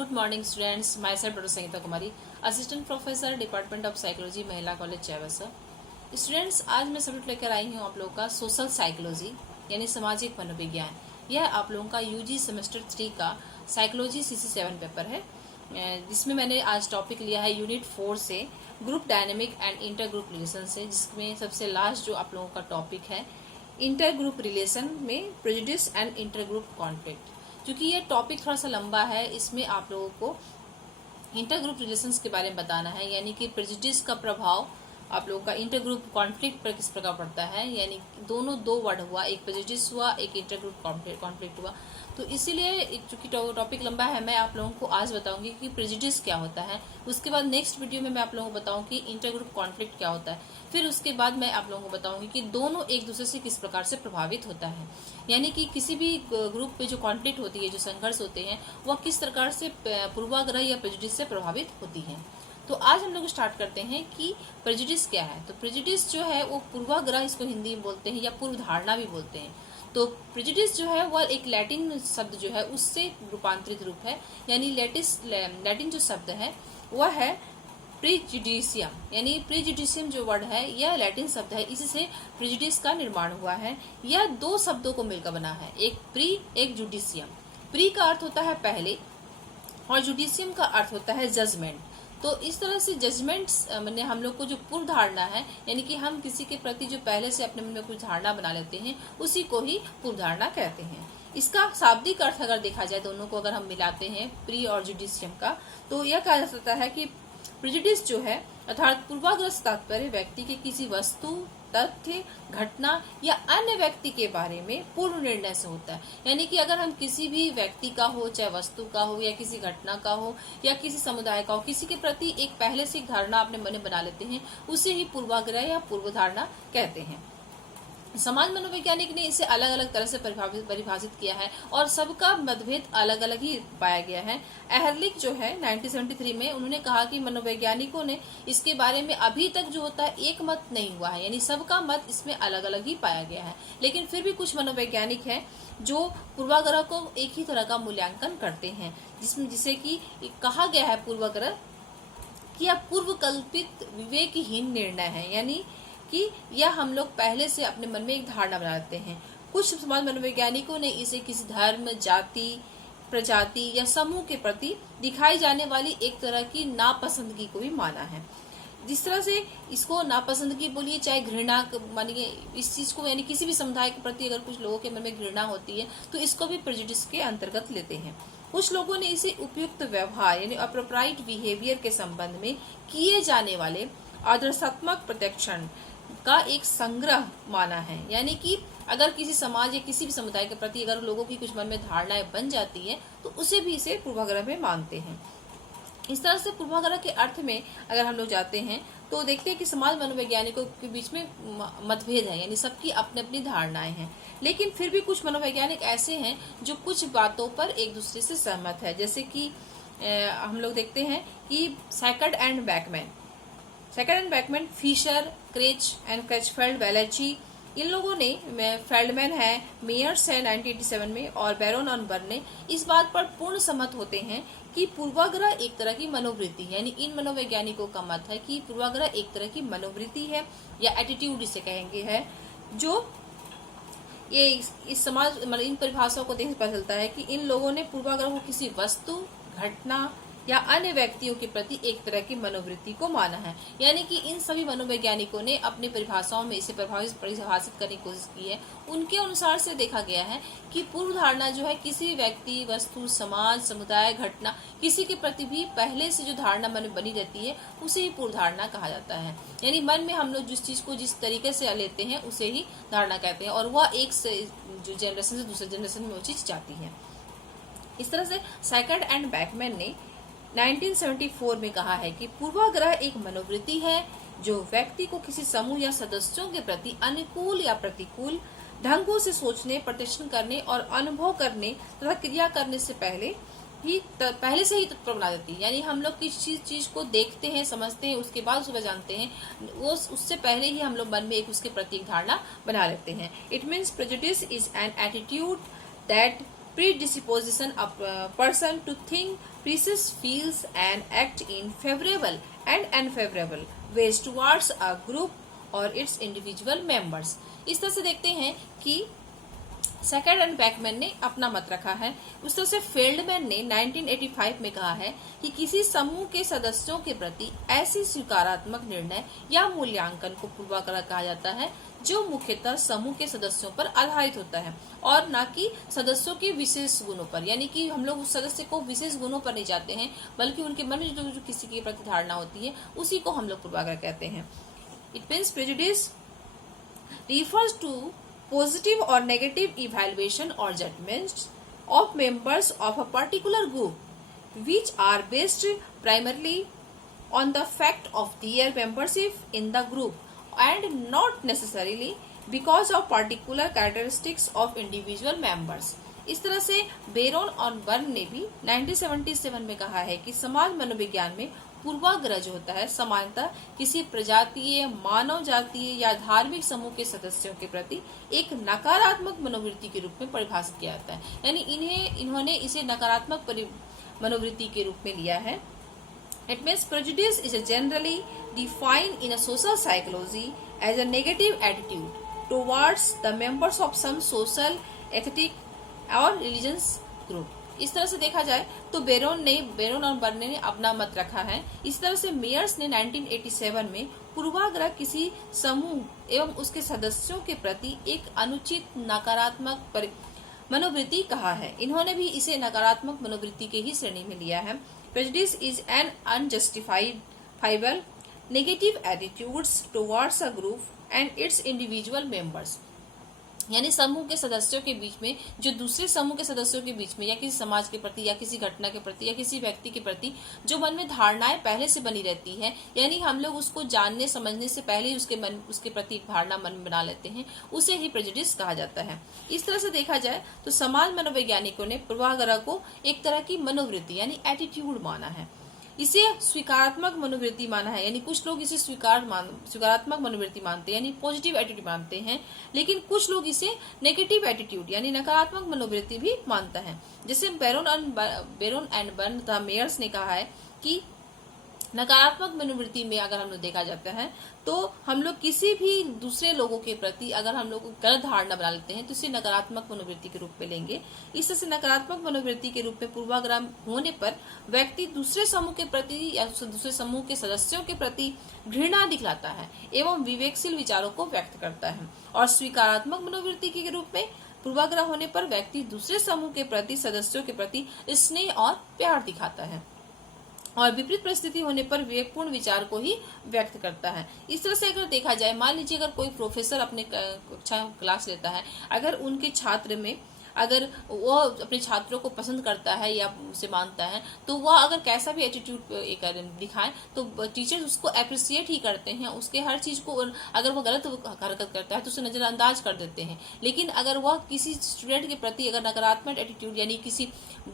Good morning students, my self doctor Sangeeta Kumari, assistant professor department of psychology, महिला college Chaibasa. Students, आज मैं subject लेकर आई हूँ आप लोगों का सोशल साइकोलॉजी यानी सामाजिक मनोविज्ञान। यह आप लोगों का यूजी सेमेस्टर 3 का साइकोलॉजी CC7 पेपर है, जिसमें मैंने आज टॉपिक लिया है यूनिट 4 से group dynamic and inter group relation से, जिसमें सबसे लास्ट जो आप लोगों का टॉपिक है इंटर ग्रुप रिलेशन में prejudice and inter group conflict. क्योंकि ये टॉपिक थोड़ा सा लंबा है, इसमें आप लोगों को इंटर ग्रुप रिलेशंस के बारे में बताना है, यानी कि प्रेजुडिस का प्रभाव आप लोगों का इंटर ग्रुप कॉन्फ्लिक्ट पर किस प्रकार पड़ता है। यानी दोनों दो वर्ड हुआ, एक प्रेजुडिस हुआ, एक इंटर ग्रुप कॉन्फ्लिक्ट हुआ। तो इसीलिए चूंकि टॉपिक लंबा है, मैं आप लोगों को आज बताऊंगी कि प्रेजुडिस क्या होता है। उसके बाद नेक्स्ट वीडियो में मैं आप लोगों को बताऊं कि इंटर ग्रुप कॉन्फ्लिक्ट क्या होता है। फिर उसके बाद मैं आप लोगों को बताऊंगी कि दोनों एक दूसरे से किस प्रकार से प्रभावित होता है, यानी कि किसी भी ग्रुप पे जो कॉन्फ्लिक्ट होती है, जो संघर्ष होते हैं, वह किस प्रकार से पूर्वाग्रह या प्रेजुडिस से प्रभावित होती है। तो आज हम लोग स्टार्ट करते हैं कि प्रेजुडिस क्या है। तो प्रेजुडिस जो है वो पूर्वाग्रह, इसको हिंदी में बोलते हैं या पूर्व धारणा भी बोलते हैं। तो प्रेजुडिस जो है वह एक लैटिन शब्द जो है उससे रूपांतरित रूप है, यानी लैटिन जो शब्द है वह है प्रीजुडिशियम, यानी प्रीजुडिशियम जो वर्ड है यह लैटिन शब्द है, इसी से प्रेजुडिस का निर्माण हुआ है। यह दो शब्दों को मिलकर बना है, एक प्री एक जुडिशियम। प्री का अर्थ होता है पहले और जुडिशियम का अर्थ होता है जजमेंट। तो इस तरह से जजमेंट्स मैंने हम लोग को जो पूर्व धारणा है, यानी कि हम किसी के प्रति जो पहले से अपने मन में कुछ धारणा बना लेते हैं, उसी को ही पूर्व धारणा कहते हैं। इसका शाब्दिक अर्थ अगर देखा जाए, दोनों को अगर हम मिलाते हैं प्री और जुडिशियम का, तो यह कहा जा सकता है कि प्रेजुडिस जो है अर्थात पूर्वाग्रह से तात्पर्य व्यक्ति के किसी वस्तु, तथ्य, घटना या अन्य व्यक्ति के बारे में पूर्व निर्णय से होता है। यानी कि अगर हम किसी भी व्यक्ति का हो, चाहे वस्तु का हो या किसी घटना का हो या किसी समुदाय का हो, किसी के प्रति एक पहले से एक धारणा अपने मन में बना लेते हैं, उसे ही पूर्वाग्रह या पूर्व धारणा कहते हैं। समाज मनोवैज्ञानिक ने इसे अलग अलग तरह से परिभाषित किया है और सबका मतभेद अलग अलग ही पाया गया है। एहरलिच जो है 1973 में उन्होंने कहा कि मनोवैज्ञानिकों ने इसके बारे में अभी तक जो होता है एक मत नहीं हुआ है, यानी सबका मत इसमें अलग अलग ही पाया गया है। लेकिन फिर भी कुछ मनोवैज्ञानिक हैं जो पूर्वाग्रह को एक ही तरह का मूल्यांकन करते हैं, जिसे कि कहा गया है पूर्वाग्रह कि यह पूर्व कल्पित विवेकहीन निर्णय है, यानी कि यह हम लोग पहले से अपने मन में एक धारणा बना लेते हैं। कुछ समाज मनोवैज्ञानिकों ने इसे किसी धर्म, जाति, प्रजाति या समूह के प्रति दिखाई जाने वाली एक तरह की नापसंदगी को भी माना है। जिस तरह से इसको नापसंदगी बोलिए, चाहे घृणा मानिए इस चीज को, यानी किसी भी समुदाय के प्रति अगर कुछ लोगों के मन में घृणा होती है तो इसको भी प्रेजुडिस के अंतर्गत लेते हैं। कुछ लोगों ने इसे उपयुक्त व्यवहार यानी अप्रोप्राइट बिहेवियर के संबंध में किए जाने वाले आदर्शात्मक प्रत्यक्षण का एक संग्रह माना है, यानी कि अगर किसी समाज या किसी भी समुदाय के प्रति अगर लोगों की कुछ मन में धारणाएं बन जाती है तो उसे भी इसे पूर्वाग्रह में मानते हैं। इस तरह से पूर्वाग्रह के अर्थ में अगर हम लोग जाते हैं तो देखते हैं कि समाज मनोवैज्ञानिकों के बीच में मतभेद है, यानी सबकी अपनी अपनी धारणाएं हैं। लेकिन फिर भी कुछ मनोवैज्ञानिक ऐसे हैं जो कुछ बातों पर एक दूसरे से सहमत है, जैसे कि हम लोग देखते हैं कि Secord and Backman, Fischer, Krech and Crutchfield, Ballachey, इन लोगों ने, फेल्डमैन है, मेयर्स है 1987 में, और बैरोन और बर्न ने इस बात पर पूर्ण सहमत होते हैं कि पूर्वाग्रह एक तरह की मनोवृत्ति है। यानी इन मनोवैज्ञानिकों का मत है कि पूर्वाग्रह एक तरह की मनोवृत्ति है या एटीट्यूड इसे कहेंगे है, जो ये इस समाज मतलब इन परिभाषाओं को देखने पता चलता है कि इन लोगों ने पूर्वाग्रह को किसी वस्तु, घटना या अन्य व्यक्तियों के प्रति एक तरह की मनोवृत्ति को माना है। यानी कि इन सभी मनोवैज्ञानिकों ने अपनी परिभाषाओं में इसे परिभाषित करने की कोशिश की है। उनके अनुसार से देखा गया है कि पूर्व धारणा जो है किसी व्यक्ति, वस्तु, समाज, समुदाय, घटना, किसी के प्रति भी पहले से जो धारणा मन में बनी रहती है उसे ही पूर्व धारणा कहा जाता है। यानी मन में हम लोग जिस चीज को जिस तरीके से लेते हैं उसे ही धारणा कहते हैं, और वह एक जो जनरेशन से दूसरे जनरेशन में वो चीज जाती है। इस तरह से सैकर्ड एंड बैकमैन ने 1974 में कहा है कि पूर्वाग्रह एक मनोवृत्ति है जो व्यक्ति को किसी समूह या सदस्यों के प्रति अनुकूल या प्रतिकूल ढंगों से सोचने, प्रदर्शन करने और अनुभव करने तथा क्रिया करने से पहले से ही तत्पर बना देती है। यानी हम लोग किसी चीज को देखते हैं, समझते हैं, उसके बाद उसको जानते हैं, वो उससे पहले ही हम लोग मन में एक उसके प्रति एक धारणा बना लेते हैं। It means prejudice is an attitude that predisposition of a person to think, perceive, feels and act in favorable and unfavorable ways towards a group or its individual members। इस तरह से देखते हैं कि सेकेंड एंड बैकमैन ने अपना मत रखा है। उस तरह से फेल्डमैन ने 1985 में कहा है कि किसी समूह के सदस्यों के प्रति ऐसी स्वीकारात्मक निर्णय या मूल्यांकन को पूर्वाग्रह कहा जाता है जो मुख्यतः समूह के सदस्यों पर आधारित होता है और न कि सदस्यों के विशेष गुणों पर। यानी कि हम लोग उस सदस्य को विशेष गुणों पर नहीं जाते हैं, बल्कि उनके मन में जो किसी के प्रति धारणा होती है उसी को हम लोग पूर्वाग्रह कहते हैं। It means prejudice refers to positive or negative evaluation or judgments of members of a particular group which are based primarily on the fact of their membership in the group and not necessarily because of particular characteristics of individual members। इस तरह से Barron और burn ने भी 1977 में कहा है कि समाज मनोविज्ञान में पूर्वाग्रह जो होता है सामान्यतः किसी प्रजातीय, मानव जातीय या धार्मिक समूह के सदस्यों के प्रति एक नकारात्मक मनोवृत्ति के रूप में परिभाषित किया जाता है। यानी इन्होंने इसे नकारात्मक मनोवृत्ति के रूप में लिया है। It means prejudice is generally defined in a social psychology as a negative attitude towards the members of some social, ethnic और religious group। इस तरह से देखा जाए तो बेरोन और बर्ने ने अपना मत रखा है। इस तरह से मेयर्स ने 1987 में पूर्वाग्रह किसी समूह एवं उसके सदस्यों के प्रति एक अनुचित नकारात्मक मनोवृत्ति कहा है। इन्होंने भी इसे नकारात्मक मनोवृत्ति के ही श्रेणी में लिया है। Prejudice is an unjustifiable negative attitudes towards a group and it's individual members. यानी समूह के सदस्यों के बीच में जो दूसरे समूह के सदस्यों के बीच में या किसी समाज के प्रति या किसी घटना के प्रति या किसी व्यक्ति के प्रति जो मन में धारणाएं पहले से बनी रहती है, यानी हम लोग उसको जानने समझने से पहले ही उसके प्रति धारणा मन में बना लेते हैं, उसे ही प्रेजुडिस कहा जाता है। इस तरह से देखा जाए तो समाज मनोवैज्ञानिकों ने पूर्वाग्रह को एक तरह की मनोवृत्ति यानी एटीट्यूड माना है। इसे स्वीकारात्मक मनोवृत्ति माना है, यानी कुछ लोग इसे स्वीकारात्मक मनोवृत्ति मानते हैं यानी पॉजिटिव एटीट्यूड मानते हैं, लेकिन कुछ लोग इसे नेगेटिव एटीट्यूड यानी नकारात्मक मनोवृत्ति भी मानता है। जैसे Baron and Byrne the Myers ने कहा है कि नकारात्मक मनोवृत्ति में अगर हम लोग देखा जाता है तो हम लोग किसी भी दूसरे लोगों के प्रति अगर हम लोग गलत धारणा बना लेते हैं तो इसे नकारात्मक मनोवृत्ति के रूप में लेंगे। इस तरह से नकारात्मक मनोवृत्ति के रूप में पूर्वाग्रह होने पर व्यक्ति दूसरे समूह के प्रति या दूसरे समूह के सदस्यों के प्रति घृणा दिखलाता है एवं विवेकशील विचारों को व्यक्त करता है। और स्वीकारात्मक मनोवृत्ति के रूप में पूर्वाग्रह होने पर व्यक्ति दूसरे समूह के प्रति सदस्यों के प्रति स्नेह और प्यार दिखाता है और विपरीत परिस्थिति होने पर विवेकपूर्ण विचार को ही व्यक्त करता है। इस तरह से अगर देखा जाए, मान लीजिए अगर कोई प्रोफेसर अपने कक्षा क्लास लेता है, अगर उनके छात्र में अगर वो अपने छात्रों को पसंद करता है या उसे मानता है तो वह अगर कैसा भी एटीट्यूड दिखाए तो टीचर्स उसको अप्रिशिएट ही करते हैं। उसके हर चीज को अगर वह गलत हरकत करता है तो उसे नजरअंदाज कर देते हैं। लेकिन अगर वह किसी स्टूडेंट के प्रति अगर नकारात्मक एटीट्यूड यानी किसी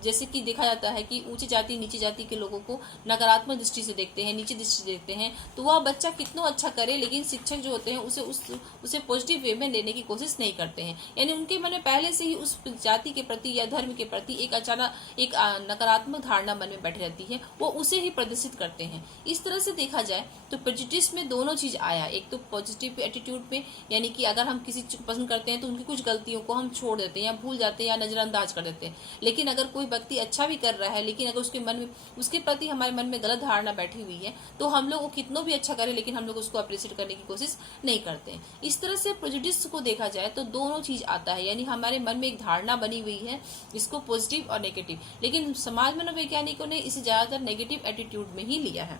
जैसे कि देखा जाता है कि ऊंची जाति नीची जाति के लोगों को नकारात्मक दृष्टि से देखते हैं, नीची दृष्टि से देखते हैं, तो वह बच्चा कितना अच्छा करे लेकिन शिक्षक जो होते हैं उसे पॉजिटिव वे में लेने की कोशिश नहीं करते हैं। यानी उनके मन में पहले से ही उस जाति के प्रति या धर्म के प्रति एक नकारात्मक धारणा मन में बैठी रहती है, वो उसे ही प्रदर्शित करते हैं। इस तरह से देखा जाए तो प्रेजुडिस में दोनों चीज आया। एक तो पॉजिटिव एटीट्यूड में यानी कि अगर हम किसी चीज को पसंद करते हैं तो उनकी कुछ गलतियों को हम छोड़ देते हैं या भूल जाते हैं या नजरअंदाज कर देते हैं। लेकिन अगर कोई व्यक्ति अच्छा भी कर रहा है लेकिन अगर उसके प्रति हमारे मन में गलत धारणा बैठी हुई है तो हम लोग वो कितना भी अच्छा करे लेकिन हम लोग उसको अप्रिशिएट करने की कोशिश नहीं करते हैं। इस तरह से प्रेजुडिस को देखा जाए तो दोनों चीज आता है, यानी हमारे मन में एक धारणा बनी हुई है इसको पॉजिटिव और नेगेटिव, लेकिन समाज मनोवैज्ञानिकों ने इसे ज्यादातर नेगेटिव एटीट्यूड में ही लिया है।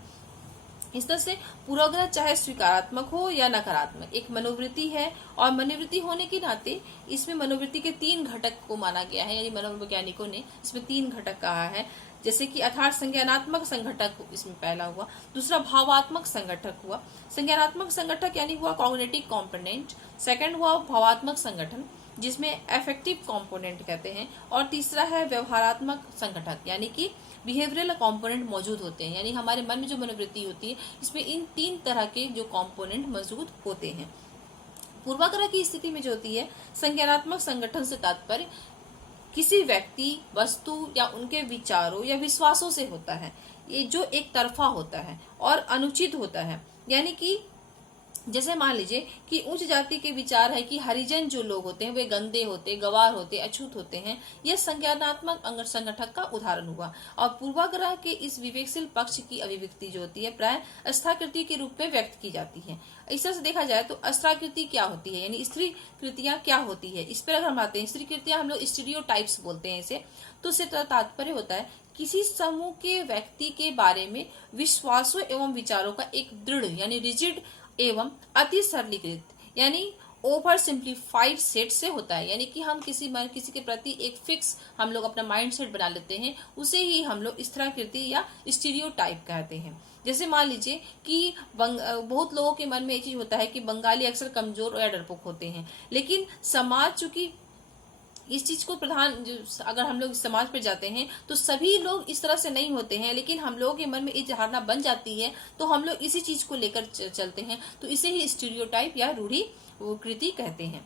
इस तरह से पूर्वाग्रह चाहे स्वीकारात्मक हो या नकारात्मक एक मनोवृत्ति है और मनोवृत्ति होने के नाते इसमें मनोवृत्ति के 3 घटक को माना गया है, यानी मनोवैज्ञानिकों ने इसमें 3 घटक कहा है। जैसे कि अर्थात संज्ञानात्मक संघटक इसमें पहला हुआ, दूसरा भावात्मक संगठक हुआ, संज्ञानात्मक संगठक यानी हुआ कॉग्निटिव कॉम्पोनेंट, सेकंड हुआ भावात्मक संगठन जिसमें अफेक्टिव कॉम्पोनेंट कहते हैं, और तीसरा है व्यवहारात्मक संगठक यानी कि बिहेवियरल कॉम्पोनेंट मौजूद होते हैं। यानी हमारे मन में जो मनोवृत्ति होती है इसमें इन 3 तरह के जो कॉम्पोनेंट मौजूद होते हैं। पूर्वाग्रह की स्थिति में जो होती है संज्ञानात्मक संगठन से तात्पर्य किसी व्यक्ति, वस्तु या उनके विचारों या विश्वासों से होता है, ये जो एक तरफा होता है और अनुचित होता है। यानी कि जैसे मान लीजिए कि उच्च जाति के विचार है कि हरिजन जो लोग होते हैं वे गंदे होते, गवार होते, अछूत होते हैं। यह संज्ञानात्मक संगठक का उदाहरण हुआ। और पूर्वाग्रह के इस विवेकशील पक्ष की अभिव्यक्ति जो होती है प्राय अस्त्राकृति के रूप में व्यक्त की जाती है। इस तरह से देखा जाए तो अस्त्राकृति क्या होती है, यानी स्त्री कृतियां क्या होती है। इस पर अगर हम आते हैं, स्त्री कृतियां हम लोग स्टीरियोटाइप्स बोलते हैं इसे। तो इससे तात्पर्य होता है किसी समूह के व्यक्ति के बारे में विश्वासों एवं विचारों का एक दृढ़ यानी रिजिड एवं अति सरलीकृत यानी ओवर सिंप्लीफाइड सेट से होता है। यानी कि हम किसी के प्रति एक फिक्स हम लोग अपना माइंड सेट बना लेते हैं, उसे ही हम लोग स्थिराकृति या स्टीरियोटाइप कहते हैं। जैसे मान लीजिए कि बहुत लोगों के मन में ये चीज होता है कि बंगाली अक्सर कमजोर या डरपोक होते हैं, लेकिन समाज चूंकि इस चीज को अगर हम लोग समाज पर जाते हैं तो सभी लोग इस तरह से नहीं होते हैं, लेकिन हम लोगों के मन में एक धारणा बन जाती है तो हम लोग इसी चीज को लेकर चलते हैं। तो इसे ही स्टीरियोटाइप या रूढ़िकृति कहते हैं।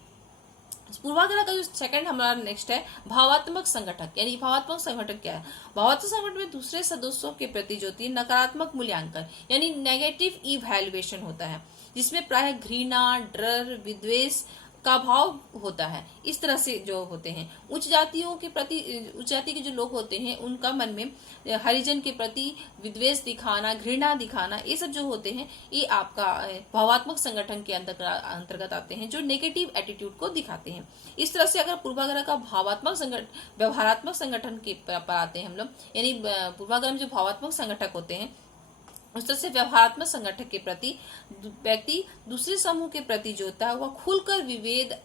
पूर्वाग्रह का जो सेकंड हमारा नेक्स्ट है भावात्मक संगठक। यानी भावात्मक संगठक क्या है? भावात्मक संगठन में दूसरे सदस्यों के प्रति जो होती है नकारात्मक मूल्यांकन यानी नेगेटिव इवैल्यूएशन होता है, जिसमें प्राय घृणा, डर, विद्वेष का भाव होता है। इस तरह से जो होते हैं उच्च जातियों के प्रति, उच्च जाति के जो लोग होते हैं उनका मन में हरिजन के प्रति विद्वेष दिखाना, घृणा दिखाना, ये सब जो होते हैं ये आपका भावात्मक संगठन के अंतर्गत आते हैं, जो नेगेटिव एटीट्यूड को दिखाते हैं। इस तरह से अगर पूर्वाग्रह का भावात्मक व्यवहारात्मक संगठन के पर आते हैं हम लोग, यानी पूर्वाग्रह में जो भावात्मक संगठक होते हैं उस तरह से व्यवहारात्मक संगठक के प्रति व्यक्ति दूसरे समूह के प्रति जो होता है वह खुलकर विभेद,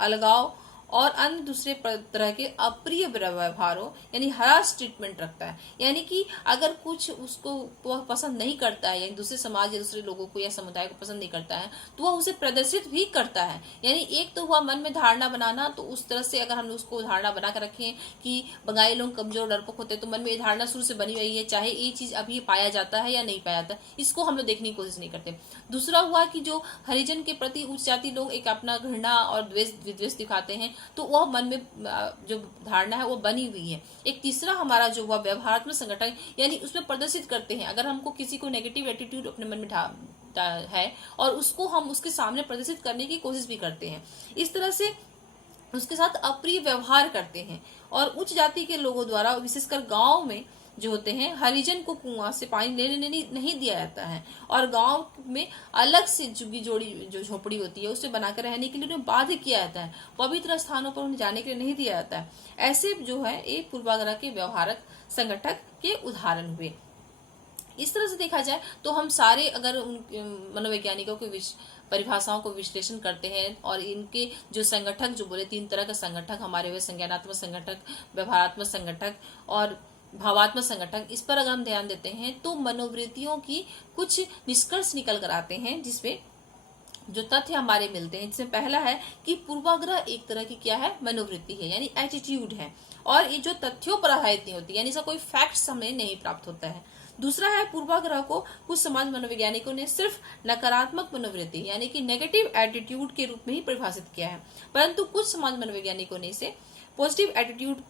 अलगाव और अन्य दूसरे तरह के अप्रिय व्यवहारों यानी हरास ट्रीटमेंट रखता है। यानी कि अगर कुछ उसको वह पसंद नहीं करता है, यानी दूसरे समाज या दूसरे लोगों को या समुदाय को पसंद नहीं करता है, तो वह उसे प्रदर्शित भी करता है। यानी एक तो हुआ मन में धारणा बनाना, तो उस तरह से अगर हम उसको धारणा बना कर रखें कि बंगाली लोग कमजोर डरपोक होते हैं, तो मन में ये धारणा शुरू से बनी हुई है, चाहे ये चीज अभी पाया जाता है या नहीं पाया जाता, इसको हम लोग देखने की कोशिश नहीं करते। दूसरा हुआ कि जो हरिजन के प्रति उच्च जाति लोग एक अपना घृणा और विद्वेष दिखाते हैं, तो वह मन में जो धारणा है वो बनी हुई है। एक तीसरा हमारा जो हुआ व्यवहारात्मक संगठन, यानी उसमें प्रदर्शित करते हैं। अगर हमको किसी को नेगेटिव एटीट्यूड अपने मन में है और उसको हम उसके सामने प्रदर्शित करने की कोशिश भी करते हैं, इस तरह से उसके साथ अप्रिय व्यवहार करते हैं। और उच्च जाति के लोगों द्वारा विशेषकर गांव में जो होते हैं हरिजन को कुआं से पानी लेने नहीं दिया जाता है, और गांव में अलग से झुग्गी जोड़ी जो झोपड़ी होती है उसे बनाकर रहने के लिए उन्हें बाध्य किया जाता है, पवित्र स्थानों पर उन्हें जाने के लिए नहीं दिया जाता है। ऐसे जो है ये पूर्वाग्रह के व्यवहारक संगठक के उदाहरण हुए। इस तरह से देखा जाए तो हम सारे अगर उन मनोवैज्ञानिकों के परिभाषाओं को विश्लेषण करते हैं और इनके जो संगठक जो बोले, 3 तरह का संगठक हमारे हुए, संज्ञानात्मक संगठक, व्यवहारात्मक संगठक और भावात्मक संगठन, इस पर अगर हम ध्यान देते हैं तो मनोवृत्तियों की कुछ निष्कर्ष निकल कर आते हैं, जिसमें जो तथ्य हमारे मिलते हैं। जिसमें पहला है कि पूर्वाग्रह एक तरह की क्या है, मनोवृत्ति है, यानी एटीट्यूड है, और ये जो तथ्यों पर आधारित नहीं होती, यानी इसका कोई फैक्ट्स हमें नहीं प्राप्त होता है। दूसरा है पूर्वाग्रह को कुछ समाज मनोवैज्ञानिकों ने सिर्फ नकारात्मक मनोवृत्ति यानी कि नेगेटिव एटीट्यूड के रूप में ही परिभाषित किया है, परंतु कुछ समाज मनोवैज्ञानिकों ने इसे पॉजिटिव एटीट्यूड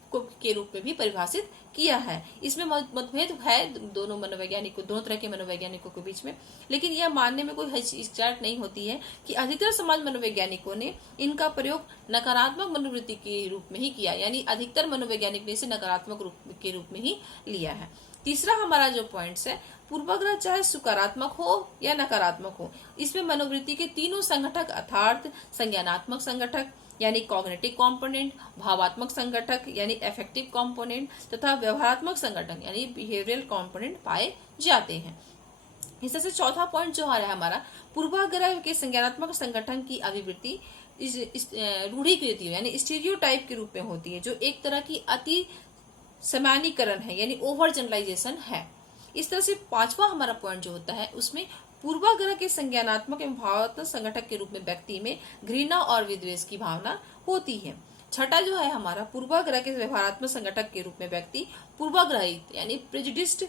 के रूप में भी परिभाषित किया है। इसमें मतभेद है दोनों तरह के मनोवैज्ञानिकों के बीच में, लेकिन यह मानने में कोई हिचकिचाहट नहीं होती है कि अधिकतर समाज मनोवैज्ञानिकों ने इनका प्रयोग नकारात्मक मनोवृत्ति के रूप में ही किया, यानी अधिकतर मनोवैज्ञानिक ने इसे नकारात्मक के रूप में ही लिया है। तीसरा हमारा जो पॉइंट्स है, पूर्वाग्रह चाहे सकारात्मक हो या नकारात्मक हो, इसमें मनोवृत्ति के तीनों संगठक अर्थात संज्ञानात्मक संगठक यानी कॉग्निटिव कंपोनेंट, भावात्मक संगठक यानी एफेक्टिव कंपोनेंट तथा व्यवहारात्मक संगठक यानी बिहेवियरल कंपोनेंट पाए जाते हैं। इस तरह से चौथा पॉइंट जो आ रहा है हमारा, पूर्वाग्रह के संज्ञानात्मक संगठन की अभिवृत्ति रूढ़िकृति यानी स्टीरियोटाइप के रूप में होती है, जो एक तरह की अति सामान्यीकरण है यानी ओवर जनरलाइजेशन है। इस तरह से पांचवा हमारा पॉइंट जो होता है उसमें पूर्वाग्रह के संज्ञानात्मक एवं भावात्मक संगठक के रूप में व्यक्ति में घृणा और विद्वेष की भावना होती है। छठा जो है हमारा, पूर्वाग्रह के व्यवहारात्मक संगठक के रूप में व्यक्ति पूर्वाग्रहित यानी प्रेजुडिस्ड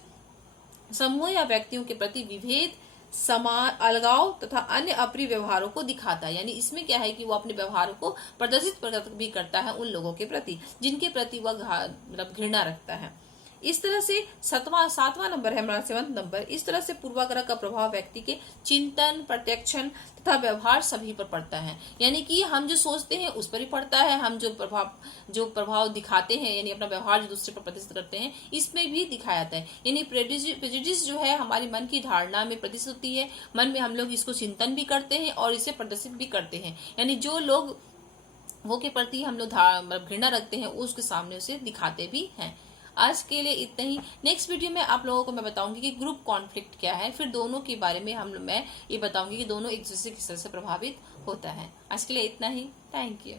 समूह या व्यक्तियों के प्रति विभेद, अलगाव तथा अन्य अप्रिय व्यवहारों को दिखाता है। यानी इसमें क्या है कि वो अपने व्यवहारों को प्रदर्शित भी करता है उन लोगों के प्रति जिनके प्रति वह मतलब घृणा रखता है। इस तरह से सातवां नंबर है हमारा 7वां नंबर। इस तरह से पूर्वाग्रह का प्रभाव व्यक्ति के चिंतन, प्रत्यक्षण तथा व्यवहार सभी पर पड़ता है। यानी कि हम जो सोचते हैं उस पर ही पड़ता है, हम जो प्रभाव दिखाते हैं यानी अपना व्यवहार जो दूसरे पर प्रदर्शित करते हैं इसमें भी दिखाया जाता है। यानी प्रेजुडिस जो है हमारी मन की धारणा में प्रदर्शित होती है, मन में हम लोग इसको चिंतन भी करते हैं और इसे प्रदर्शित भी करते हैं। यानी जो लोग वो के प्रति हम लोग घृणा रखते हैं उसके सामने उसे दिखाते भी हैं। आज के लिए इतना ही। नेक्स्ट वीडियो में आप लोगों को मैं बताऊंगी कि ग्रुप कॉन्फ्लिक्ट क्या है, फिर दोनों के बारे में मैं ये बताऊंगी कि दोनों एक दूसरे से किस तरह से प्रभावित होता है। आज के लिए इतना ही। Thank you.